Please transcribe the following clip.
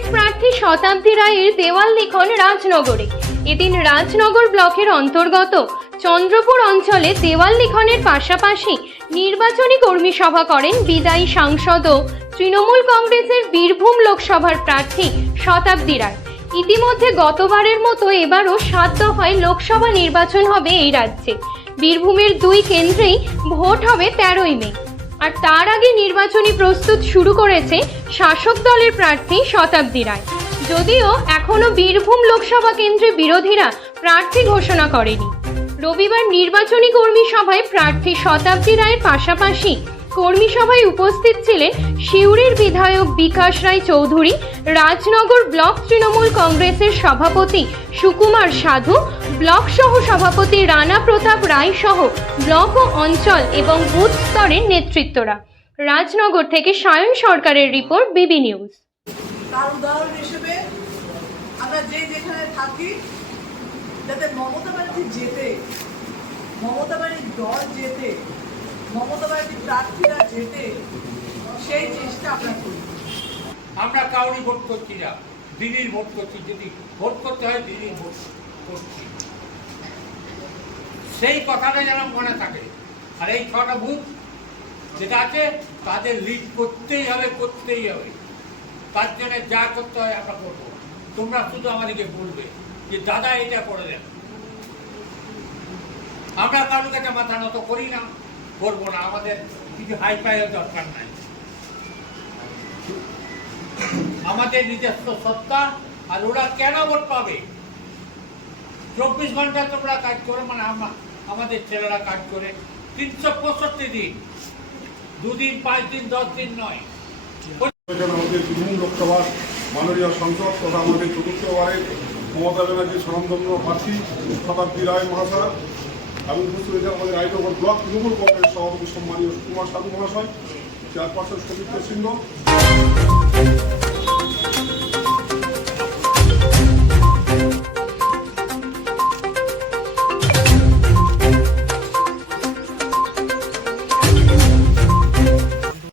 কংগ্রেস প্রার্থী শতাব্দী রায়ের দেওয়াল লিখন রাজনগরে। এদিন রাজনগর ব্লকের অন্তর্গত চন্দ্রপুর অঞ্চলে দেওয়াল লিখনের পাশাপাশি নির্বাচনী কর্মী সভা করেন বিদায়ী সাংসদ ও তৃণমূল কংগ্রেসের বীরভূম লোকসভার প্রার্থী শতাব্দী রায়। ইতিমধ্যে গতবারের মতো এবারও 7 দফায় লোকসভা নির্বাচন হবে এই রাজ্যে। বীরভূমের 2 কেন্দ্রেই ভোট হবে 13ই মে। আর তার আগে নির্বাচনী প্রস্তুত শুরু করেছে শাসক দলের প্রার্থী শতাব্দী রায়। যদিও এখনো বীরভূম লোকসভা কেন্দ্রে বিরোধীরা প্রার্থী ঘোষণা করেনি। রবিবার নির্বাচনী কর্মী সভায় প্রার্থী শতাব্দী রায়ের পাশাপাশি কর্মী সভায় উপস্থিত ছিলেন সিউড়ির বিধায়ক বিকাশ রায় চৌধুরী, রাজনগর ব্লক তৃণমূল কংগ্রেসের সভাপতি সুকুমার সাধু, ব্লক সহ সভাপতি রানা প্রতাপ রায় সহ ব্লক ও অঞ্চল এবং বুথ স্তরের নেতৃত্বরা। রাজনগর থেকে সায়ন সরকারের রিপোর্ট, বিবি নিউজ। তার উদাহরণ হিসেবে আমরা যেখানে থাকি, যাতে মমতা ব্যানার্জি জেতে, মমতা ব্যানার্জির দল জেতে, মমতা ব্যানার্জির প্রার্থীরা জেতে, সেই চেষ্টা আমরা করি। আমরা কাউরি ভোট করছি না, দিদির ভোট করছি। যদি ভোট করতে হয় দিদির ভোট করছি, সেই কথাটা যেন মনে থাকে। আর এই 6টা বুথ যেটা আছে তাদের লিড করতেই হবে, করতেই হবে। তার জন্য যা করতে হয় আমরা করবো। তোমরা শুধু আমাদেরকে বলবে যে দাদা এটা করে দেন। আমরা কারোর কাছে মাথা নত করি না, করবো না। আমাদের কিছু হাইফাইও দরকার নাই। আমাদের নিজস্ব সত্তা। আর ওরা কেন ভোট পাবে? 24 ঘন্টা তোমরা কাজ করো, মানে আমাদের ছেলেরা কাজ করে 365 দিন, 2 দিন, 5 দিন, 10 দিন নয়। আমাদের বীরভূম লোকসভার মাননীয় সংসদ তথা আমাদের চতুর্থবারের মমতা ব্যানার্জির স্বনামধন্য প্রার্থী শতাব্দী রায় মহাশয় এবং উপস্থিত হয়েছেন আমাদের রায়নগর ব্লক তৃণমূল কংগ্রেস সভাপতি সম্মানীয় সুকুমার সাধু মহাশয়, চেয়ারপারসন সৌমিত্র সিংহ।